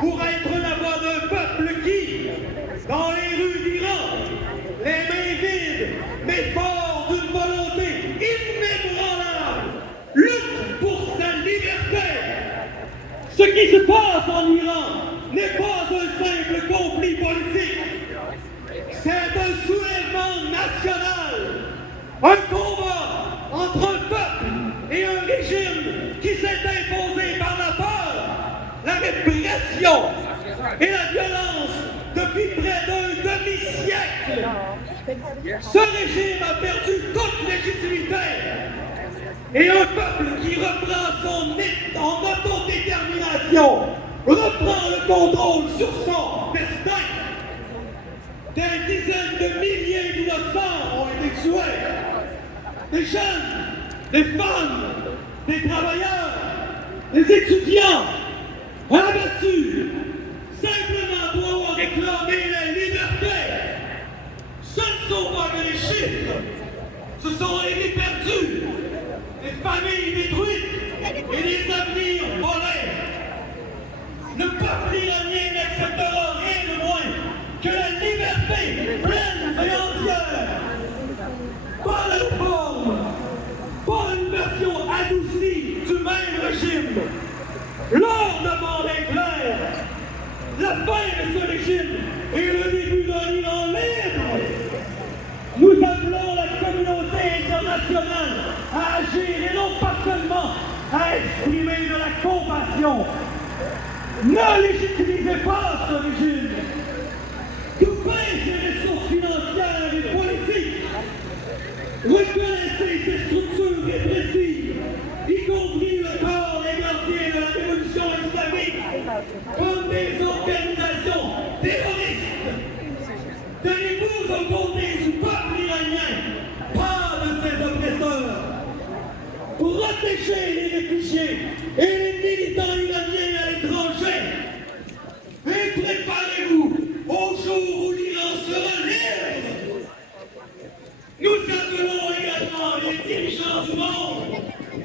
pour être la voix d'un peuple qui, dans les rues d'Iran, les mains vides, mais fort d'une volonté inébranlable, lutte pour sa liberté. Ce qui se passe en Iran n'est pas un simple conflit politique. C'est un soulèvement national, un combat entre un peuple et un régime qui s'est imposé par la peur, la répression et la violence depuis près d'un demi-siècle. Ce régime a perdu toute légitimité et un peuple qui reprend en autodétermination reprend le contrôle sur son destin. Des dizaines de milliers d'innocents ont été tués. Des jeunes, des femmes, des travailleurs, des étudiants abattus simplement pour avoir réclamé la liberté. Ce ne sont pas que les chiffres, ce sont les vies perdues, des familles détruites et des avenirs volés. Le peuple iranien n'acceptera rien de moins que la liberté pleine et entière. Pas la forme, pas une version adoucie du même régime. Leur demande est claire. La fin de ce régime est le début d'un Iran libre. Nous appelons la communauté internationale à agir et non pas seulement à exprimer de la compassion. Ne légitimisez pas ce régime. Coupez ses ressources financières et politiques. Reconnaissez ces structures répressives, y compris le corps des gardiens de la révolution islamique, comme des organisations terroristes. Tenez-vous aux côtés du peuple iranien, pas de ses oppresseurs. Protégez les réfugiés et les militants iraniens à l'étranger. Et préparez-vous au jour où l'Iran sera libre. Nous appelons également les dirigeants du monde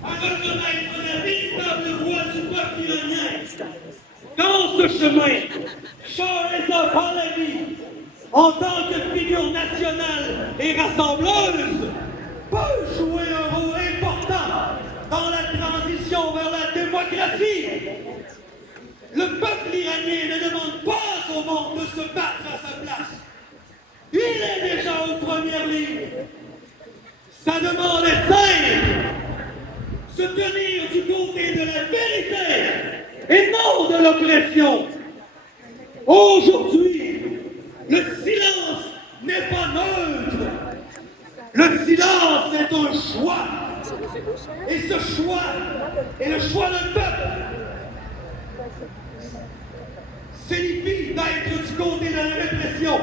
à reconnaître la véritable voix du peuple iranien. Dans ce chemin, Shahrazad Pahlavi, en tant que figure nationale et rassembleuse, peut jouer un rôle important dans la transition vers la démocratie. Le peuple iranien ne demande pas au monde de se battre à sa place. Il est déjà aux premières lignes. Sa demande est simple. Se tenir du côté de la vérité et non de l'oppression. Aujourd'hui, le silence n'est pas neutre. Le silence est un choix. Et ce choix est le choix d'un peuple. Signifie d'être du côté de la répression.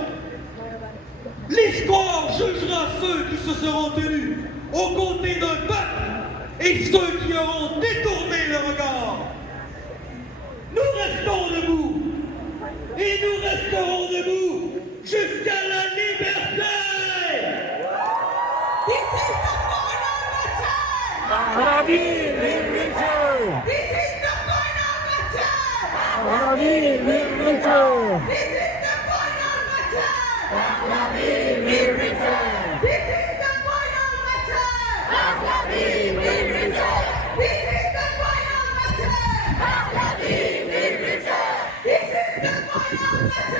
L'histoire jugera ceux qui se seront tenus aux côtés d'un peuple et ceux qui auront détourné le regard. Nous restons debout et nous resterons debout jusqu'à la liberté. This is the final battle! Pahlavi will return! This is the final battle! Pahlavi will return! This is the final battle! Pahlavi will return! This is the final battle! Pahlavi will return! This is the final battle! Pahlavi will return! This is the final battle!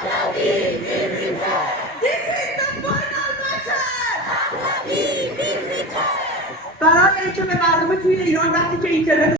Pahlavi will return! This is the final battle! Pahlavi will return! برای اینکه به مردم توی ایران وقتی که اینترنت